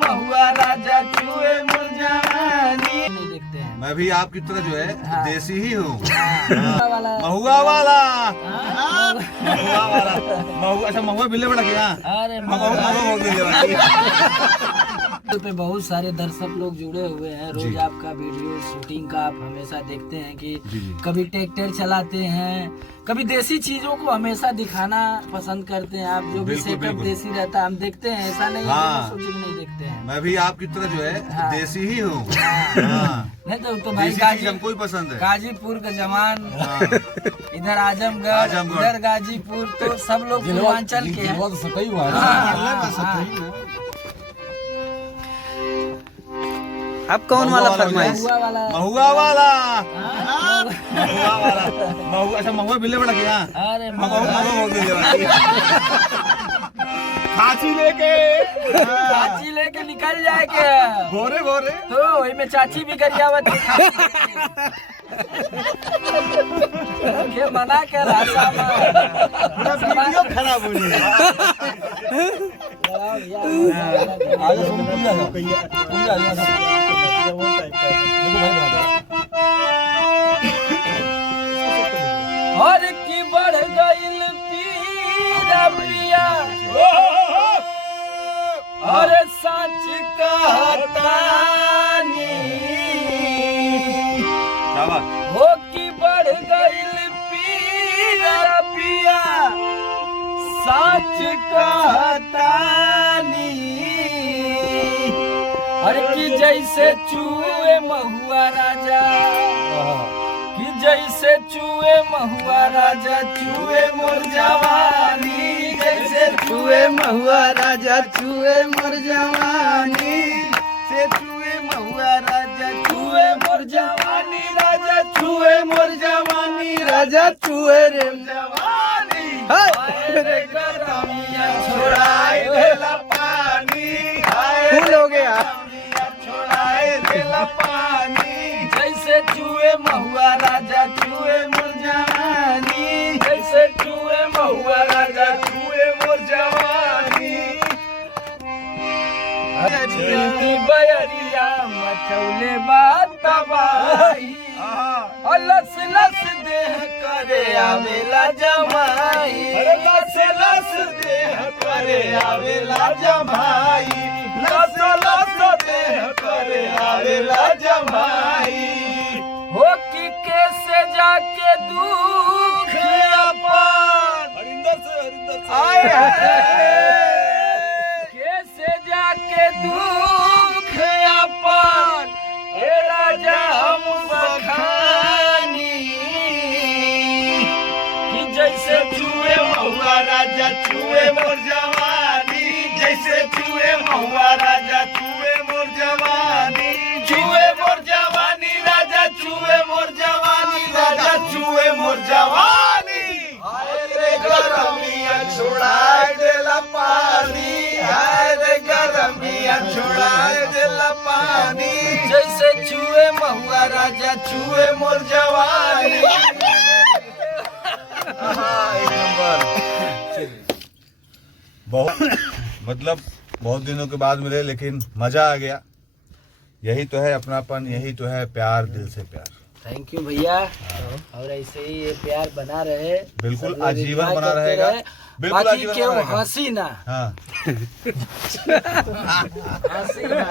महुआ राजा छुए मोर जवानी। नहीं देखते हैं। मैं भी आपकी तरह जो है देसी ही हूँ। महुआ वाला अच्छा महुआ बिल्ले बड़ा क्या? अरे पे बहुत सारे दर्शक लोग जुड़े हुए हैं। रोज आपका वीडियो शूटिंग का आप हमेशा देखते हैं कि कभी ट्रैक्टर चलाते हैं, कभी देसी चीजों को हमेशा दिखाना पसंद करते हैं आप। जो भी सेटअप देसी रहता है हम देखते हैं, ऐसा नहीं है कि शूटिंग नहीं देखते हैं। मैं भी आपकी तरह जो है देसी ही हूँ। नहीं तो भाई हमको ही पसंद है। गाजीपुर का जवान, इधर आजमगढ़, इधर गाजीपुर, तो सब लोग पूर्वांचल के हैं। अब कौन वाला फरमाइश? महुआ वाला महुआ अच्छा महुआ बिल्ले बड़ा क्या? अरे चाची लेके निकल जाए के भोरे भोरे तो वही में चाची भी गरियावत के मना के रास्ता वीडियो खराब हो और की बढ़ गईल पीरा पिया और सच कहतानी हो की बढ़ गईल पीरा पिया सच कहतानी। अरे कि जैसे चूहे महुआ राजा, कि जैसे चूहे महुआ राजा चूहे मोर जवानी, जैसे चूहे महुआ राजा चूहे मोर जवानी, से चूहे महुआ राजा चूहे मोर जवानी, राजा चूहे मोर जवानी, राजा चूहे रे जवानी। रे गरमिया छोड़ाए देला पानी, फूल हो गया छोड़ाए देला पानी। जैसे चूहे महुआ राजा चूहे मोर जवानी, जैसे चूहे महुआ राजा चूहे मोर जवानी। की बयरिया मचौले बात तबाही, लस लस देह करे आवेला जमाई, लस लस देह करे आवेला जमाई, लस लस देह करे आवेला जमाई। हो कि कैसे जाके दुख अपन कैसे जाके दुख अपन हे राजा हम बखानी। कि जैसे चूहे महुआ राजा चूहे मोर जवानी, जैसे चूहे महुआ राजा चूहे मोर जवानी, चूहे मोर जवानी राजा चूहे मोर जवानी, राजा चूहे मोर जवानी। रे गरमिया छोड़ाए देला पानी, रे गरमिया छोड़ाए देला पानी, जैसे चूहे महुआ राजा चूहे मोर जवानी। बहुत मतलब बहुत दिनों के बाद मिले, लेकिन मजा आ गया। यही तो है अपनापन, यही तो है प्यार, दिल से प्यार। थैंक यू भैया, और ऐसे ही ये प्यार बना रहे, बिल्कुल आजीवन बना रहेगा, बिल्कुल बाकी आजीवन क्यों बना रहेगा। हंसी ना हाँ हंसी ना